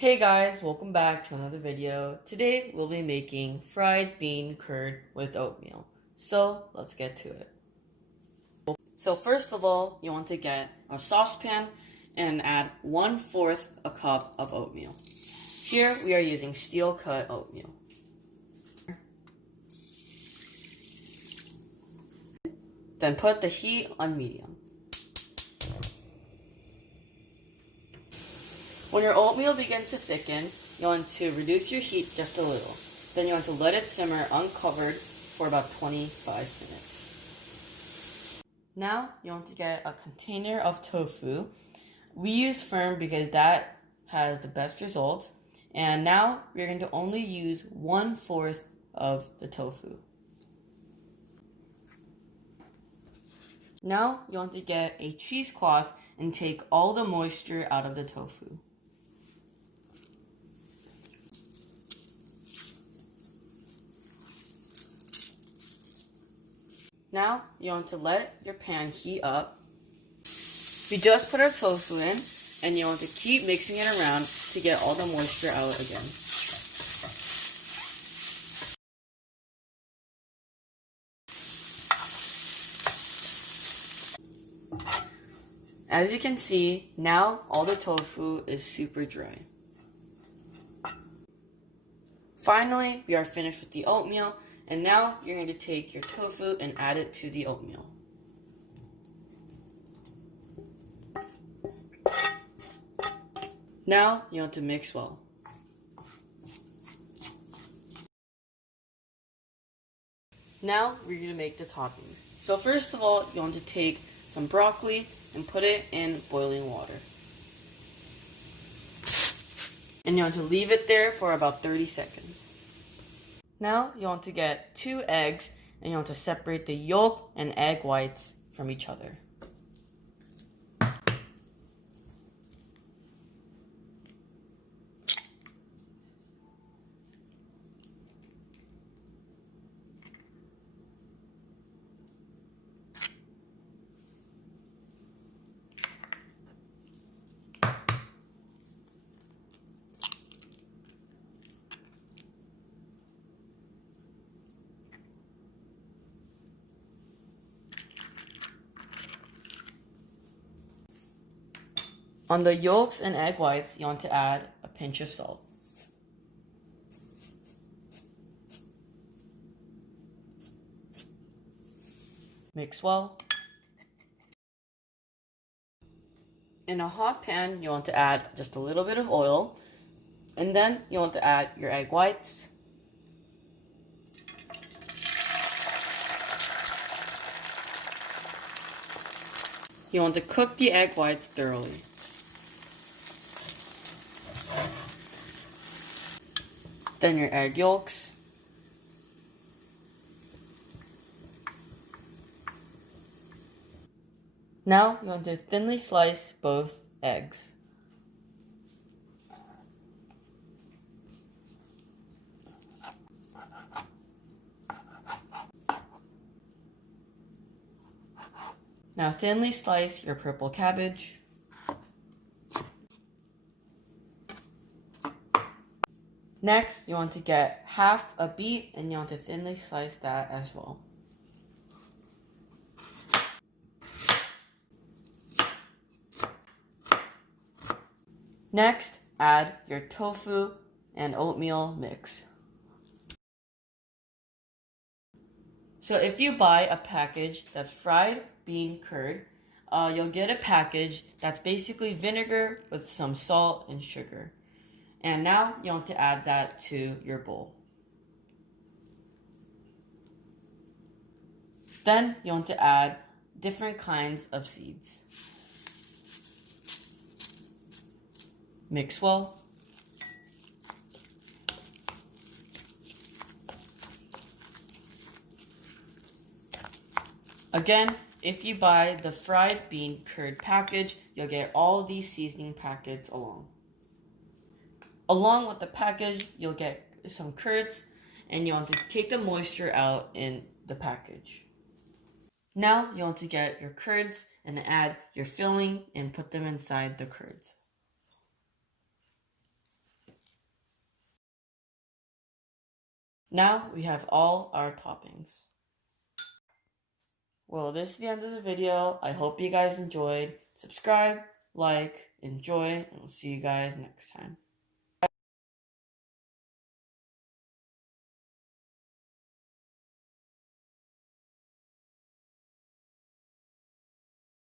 Hey guys, welcome back to another video. Today we'll be making fried bean curd with oatmeal. So let's get to it. So first of all, you want to get a saucepan and add 1/4 a cup of oatmeal. Here we are using Steel Cut Oatmeal. Then put the heat on medium. When your oatmeal begins to thicken, you want to reduce your heat just a little. Then you want to let it simmer uncovered for about 25 minutes. Now you want to get a container of tofu. We use firm because that has the best results. And now we're going to only use 1/4 of the tofu. Now you want to get a cheesecloth and take all the moisture out of the tofu. Now you want to let your pan heat up. We just put our tofu in, and you want to keep mixing it around to get all the moisture out again. As you can see, now all the tofu is super dry. Finally, we are finished with the oatmeal, and now you're going to take your tofu and add it to the oatmeal. Now you want to mix well. Now we're going to make the toppings. So first of all, you want to take some broccoli and put it in boiling water. And you want to leave it there for about 30 seconds. Now you want to get 2 eggs and you want to separate the yolk and egg whites from each other. On the yolks and egg whites, you want to add a pinch of salt. Mix well. In a hot pan, you want to add just a little bit of oil, and then you want to add your egg whites. You want to cook the egg whites thoroughly. Then your egg yolks. Now you want to thinly slice both eggs. Now thinly slice your purple cabbage. Next, you want to get half a beet and you want to thinly slice that as well. Next, add your tofu and oatmeal mix. So if you buy a package that's fried bean curd, you'll get a package that's basically vinegar with some salt and sugar. And now you want to add that to your bowl. Then you want to add different kinds of seeds. Mix well. Again, if you buy the fried bean curd package, you'll get all these seasoning packets along. Along with the package, you'll get some curds, and you want to take the moisture out in the package. Now you want to get your curds and add your filling and put them inside the curds. Now we have all our toppings. Well, this is the end of the video. I hope you guys enjoyed. Subscribe, like, enjoy, and we'll see you guys next time.